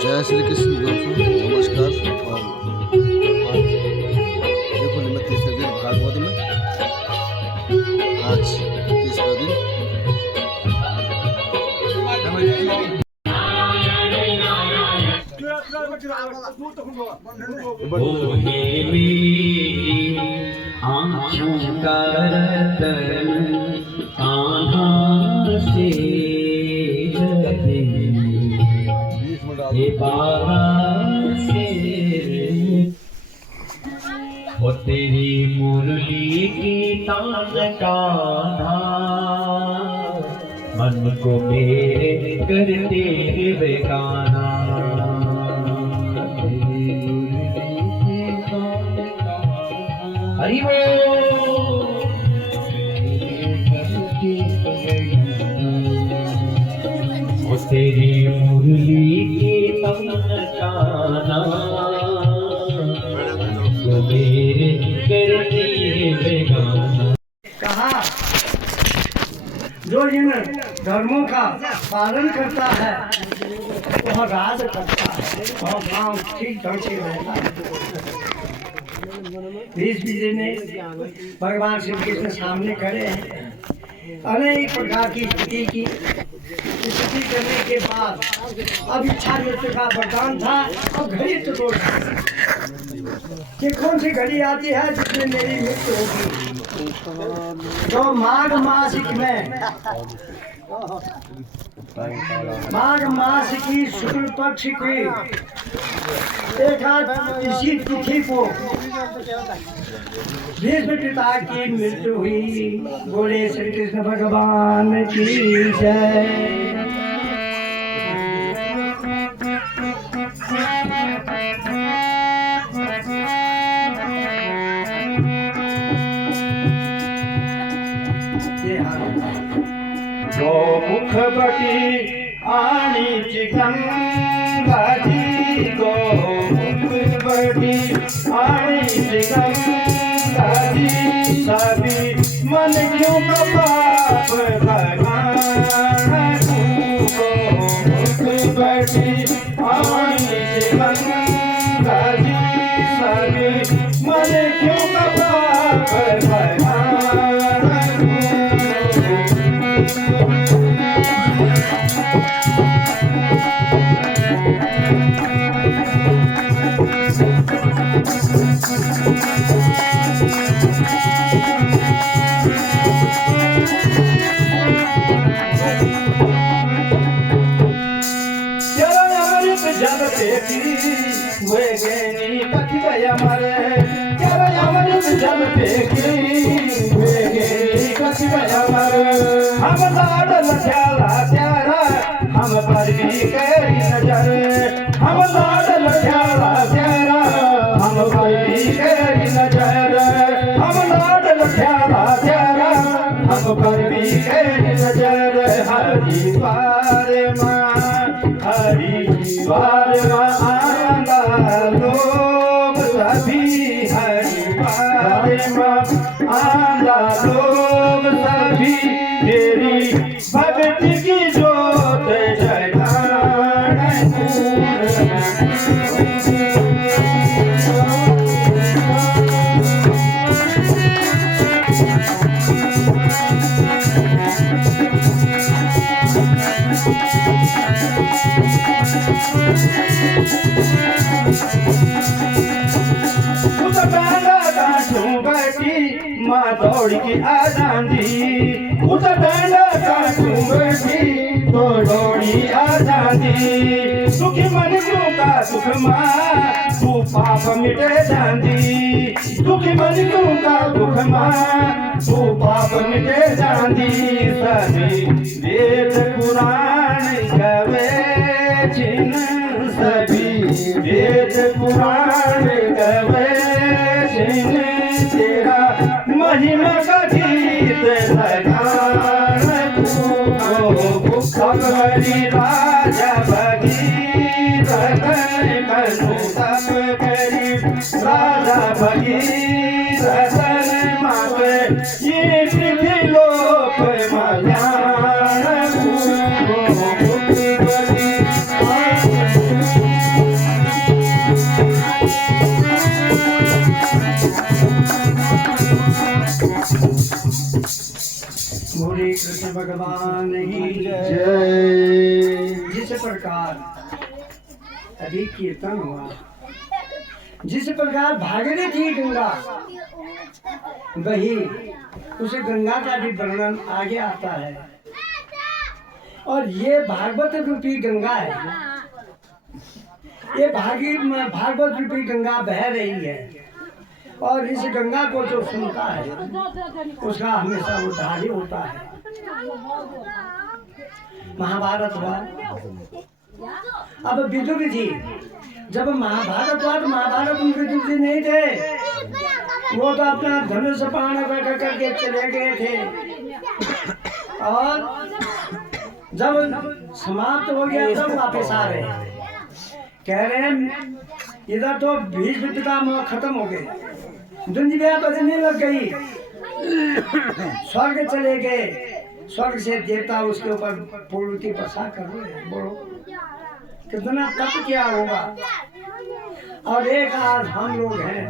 जय श्री कृष्ण दोस्तों, नमस्कार। और आज देखो मैं तीसरे दिन भागवत में, आज तीसरा दिन। आँखों का रतन आँखों से बाबा से वो तेरी मुरली की तान का मन को मेरे करते बेगाना। हरि वो तेरी मुरली की तान का मेरे करते बेगाना। कहा जो इन धर्मों का पालन करता है वह राज करता है वह काम ठीक ढंग से रहता है। इस विजय में भगवान श्री कृष्ण सामने खड़े हैं। अनेक प्रकार की स्थिति करने के बाद अब इच्छा मृत्यु का वरदान था और घड़ी तो रोज ये कौन सी घड़ी आती है जिसमें मेरी मृत्यु होगी। तो माघ मासिक में माघ मास की शुक्ल पक्ष की इसी तिथि को भीष्म पिता की मृत्यु हुई। बोले श्री कृष्ण भगवान की जय। जो मुख बटी आनी गंगाजी गो मुख बटी आनी गंगाजी सभी मन क्यों का पाप भगवान को मुख बटी आनी गंगाजी सभी मन क्यों का पाप भगवान। जब देखी वे गेनी कथी गया मरे जब अमृत जब देखी वे गेनी कथी गया मरे। हम लाडल ख्याला प्यारा हम पर भी कैरी नजर हम लाडल ख्याला प्यारा हम पर भी कैरी नजर हम लाडल ख्याला प्यारा हम पर भी कैरी नजर। हरि पार आंदा लोग सभी हरि पार आंदा लोग सभी तेरी भक्ति की जोत माँ दौड़ की आ जाती उस डांडा काटू बैठी तो दौड़ी आ जाती। सुखी मन का सुख माँ तू पाप मिटे जाती दुखी मन का दुख माँ तू पाप मिटे जाती। सभी वेद पुराण गवे जिन सभी वेद पुराण गवे जिन तेरा महिमा का गीत भगवानी राजा भगीरथ कनु तप करी राजा भगीरथ माते ये पृथ्वी लोक मल्याण भगवान की जय। जिस प्रकार अभी कीर्तन हुआ, जिस प्रकार भागने थी गंगा, वही उस गंगा का भी वर्णन आगे आता है। और ये भागवत रूपी गंगा है, ये भागवत रूपी गंगा बह रही है। और इस गंगा को जो सुनता है उसका हमेशा उद्धार ही होता है। महाभारत हुआ, अब विदुर जी जब महाभारत हुआ तो महाभारत में विदुर जी नहीं थे, वो तो अपना धनुष बाण करके चले गए थे। और जब समाप्त हो गया तब वापस आ रहे हैं, कह रहे हैं इधर तो भीष्म पितामह खत्म हो गए, दुनिया बदलने लग गई, स्वर्ग चले गए, स्वर्ग से देवता उसके ऊपर फूल की वर्षा कर रहे हैं। बोलो कितना तप क्या होगा। और एक आज हम लोग हैं,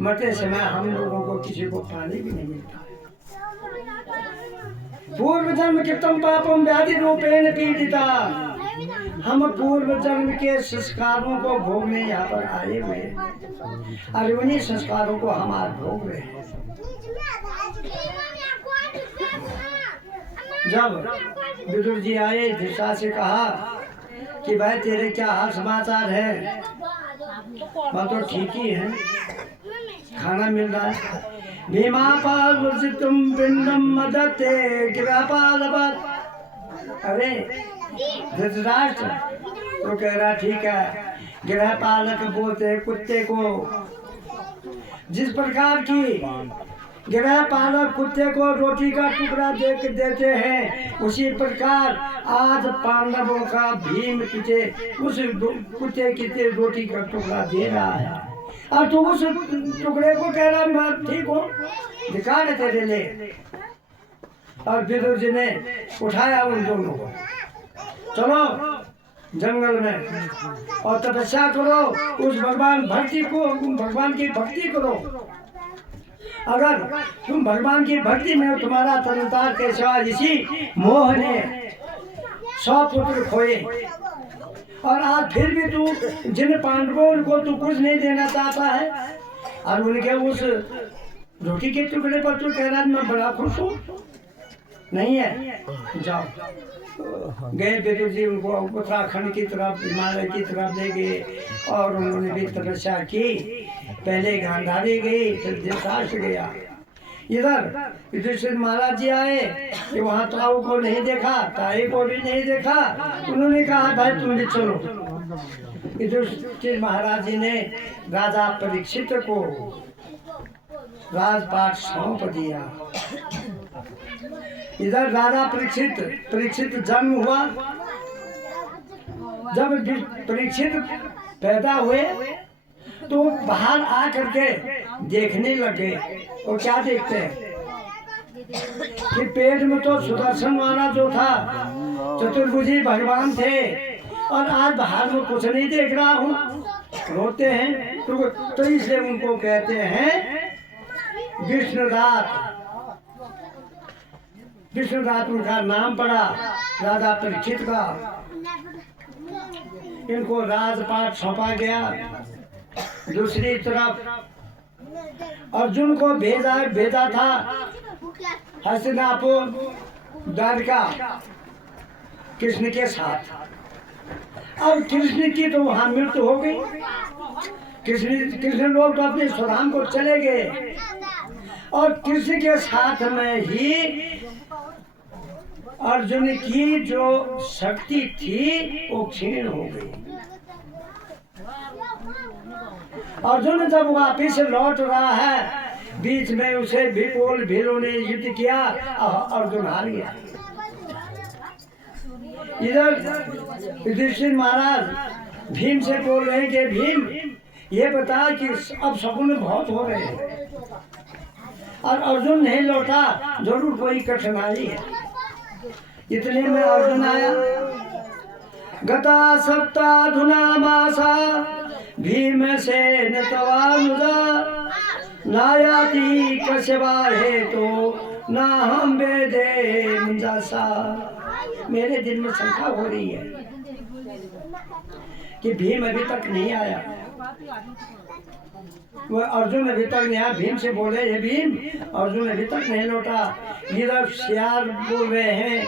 मरते समय हम लोगों को किसी को पानी भी नहीं मिलता है। पूर्व जन्म कृतम पापम व्याधि रूपेण पीड़िता, हम पूर्व जन्म के संस्कारों को भोगने यहाँ पर आए हुए हैं, और उन्हीं संस्कारों को हम आज भोग रहे हैं। जब विदुर जी आए, धृतराष्ट्र से कहा कि भाई तेरे क्या हाल समाचार है। मैं तो ठीक ही है, खाना मिल रहा है। भीमापाल वर्षितुम पिंडम मदते गिरापाल। अरे धृतराष्ट्र तो कह रहा ठीक है, गृहपालक बोलते कुत्ते को, जिस प्रकार की गृहपालक कुत्ते को रोटी का टुकड़ा देते हैं, उसी प्रकार आज पांडवों का भीम तुझे उस कुत्ते की रोटी का टुकड़ा दे रहा है। और तू उस टुकड़े को कह रहा मैं ठीक हूँ, दिखा रहे तेरे लिए। और विदुर जी ने उठाया उन दोनों को, चलो जंगल में और तपस्या करो, उस भगवान की भक्ति करो। अगर तुम भगवान की भक्ति में तुम्हारा तनतार के सिवा इसी मोह ने 100 पुत्र खोए, और आज फिर भी तू जिन पांडवों को तू कुछ नहीं देना चाहता है, और उनके उस रोटी के टुकड़े पर तू कह रहा मैं बड़ा खुश हूँ, नहीं है। जाओ, गए विदुर जी उनको उत्तराखंड की तरफ, हिमालय की तरफ ले गए, और उन्होंने भी तपस्या की। पहले गांधारी गई, फिर धृतराष्ट्र गया। इधर युधिष्ठिर महाराज जी आए कि वहाँ ताऊ को नहीं देखा, ताई को भी नहीं देखा। उन्होंने कहा भाई तुम भी चलो। युधिष्ठिर महाराज जी ने राजा परीक्षित को राजपाट सौंप दिया। इधर राजा परीक्षित जन्म हुआ। जब परीक्षित पैदा हुए तो बाहर आ करके देखने लगे, और क्या देखते हैं कि पेट में तो सुदर्शन वाला जो था चतुर्भुजी भगवान थे, और आज बाहर में कुछ नहीं देख रहा हूँ। रोते हैं तो इसलिए उनको कहते हैं विष्णुदात। विष्णुदात उनका नाम पड़ा राजा परीक्षित का। इनको राजपाट सौंपा गया। दूसरी तरफ अर्जुन को भेजा था हस्तिनापुर द्वारका कृष्ण के साथ। अब कृष्ण की तो वहां मृत्यु हो गई। कृष्ण लोग तो अपने स्वधाम को चले गए, और कृष्ण के साथ में ही अर्जुन की जो शक्ति थी वो क्षीण हो गई। अर्जुन जब वापिस लौट रहा है, बीच में उसे विपुल भीलों ने युद्ध किया, अर्जुन हार गया। इधर युधिष्ठिर महाराज भीम से बोल रहे हैं कि भीम ये बता कि अब शकुन बहुत हो रहे हैं, और अर्जुन नहीं लौटा, जरूर कोई कठिनाई है। इतने में अर्जुन आया। गता सप्ताधुना मासा भीमसेन तवानुजा नायाति कश्यपा हेतो ना हम बेदे मुंजासा। मेरे दिल में शंका हो रही है कि भीम अभी तक नहीं आया, वो अर्जुन अभी तक नहीं आया। भीम से बोले, ये भीम अर्जुन अभी तक नहीं लौटा। इधर सियार बोल रहे हैं,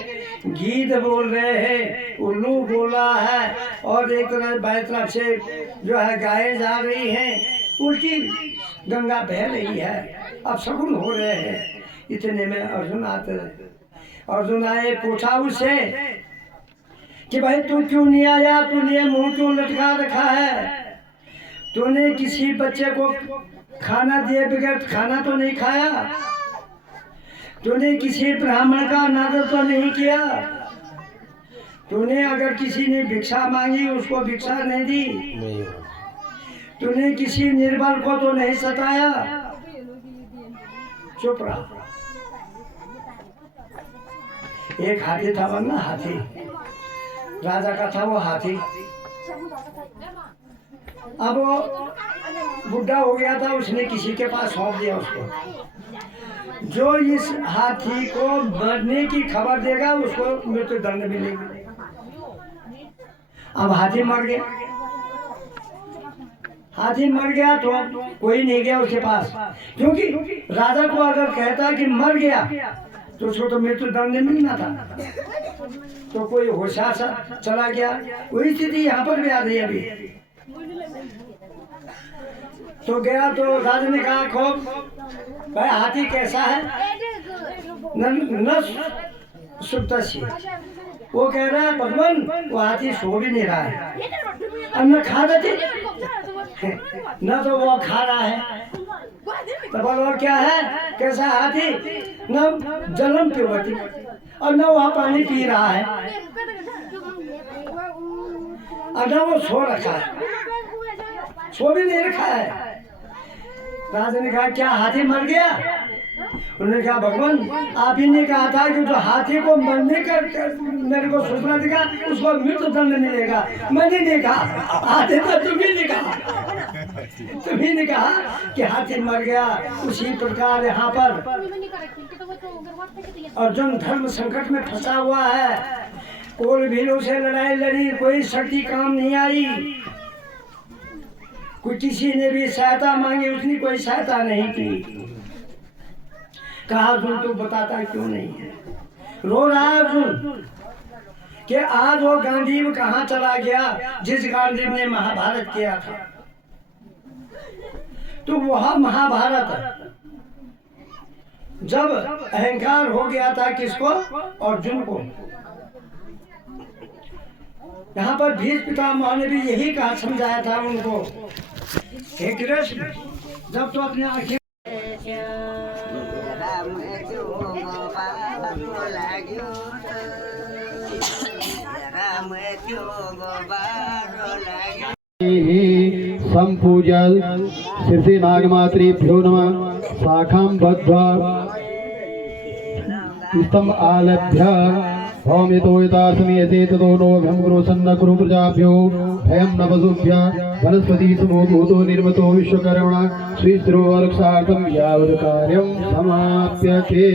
गीद बोल रहे हैं, उल्लू बोला है, और एक तरफ से जो है गायें जा रही हैं, उल्टी गंगा बह रही है, अब शगुन हो रहे हैं। इतने में अर्जुन आते, अर्जुन आए, पूछा उससे कि भाई तू क्यों नहीं आया, तूने मुंह क्यों लटका रखा है, तूने किसी बच्चे को खाना दिए बगैर खाना तो नहीं खाया, तूने किसी ब्राह्मण का अनादर तो नहीं किया, तूने अगर किसी ने भिक्षा मांगी उसको भिक्षा नहीं दी, तूने किसी निर्बल को तो नहीं सताया। चुप रहा। एक हाथी था, वरना हाथी राजा का था, वो हाथी अब वो बुढ़ा हो गया था, उसने किसी के पास सौंप दिया उसको, जो इस हाथी को मरने की खबर देगा उसको मृत्यु दंड मिलेगी। अब हाथी मर गया, हाथी मर गया तो कोई नहीं गया उसके पास, क्योंकि राजा को अगर कहता कि मर गया तो उसको तो मृत्यु दंड मिलना था, तो कोई होशियार सा चला गया। वही स्थिति यहाँ पर भी आ रही है अभी। तो गया तो राजा ने कहा, खूब भाई हाथी कैसा है, न सुप्तसी। वो कह रहा है भगवान वो हाथी सो भी नहीं रहा है, अब न खा रहे न तो वो खा रहा है, तो भगवान क्या है, कैसा हाथी, न जलम पीवती और न वहाँ पानी पी रहा है, और न वो सो रखा है, सो भी नहीं रखा है। राजा ने कहा क्या हाथी मर गया? उन्होंने कहा भगवान आप ही ने कहा था कि जो हाथी को मरने का मेरे को सूचना देगा उसको मृत्यु दंड मिलेगा। मैंने नहीं कहा, हाथी तो तुम्ही ने कहा, तुम्ही ने कहा कि हाथी मर गया। उसी प्रकार यहाँ पर अर्जुन धर्म संकट में फंसा हुआ है, कोल भीलों से लड़ाई लड़ी, कोई शक्ति काम नहीं आई, कोई किसी ने भी सहायता मांगी, उसने कोई सहायता नहीं की। कहा अर्जुन तू बताता क्यों नहीं है? रो रहा है अर्जुन कि आज वो गांडीव कहाँ चला गया जिस गांडीव ने महाभारत किया था। तो वह महाभारत जब अहंकार हो गया था किसको? अर्जुन को। यहाँ पर भीष्म पितामह ने भी यही कहा, समझाया था उनको, हे कृष्ण जब तो अपने आंखें संपूजल शीर्षे नागमात्रेभ्यो नमः शाखां बद्ध्वा स्तंभ आलभ्य होमितोयतासमीयते ततो नो भयं गुरुसन्न कुरु प्रजाभ्यो भयं न पशुभ्य वनस्पति समो भूतो निर्मतो विश्वकर्मणा श्रीस्त्रो रक्षार्थं यावत् कार्यं समाप्यते।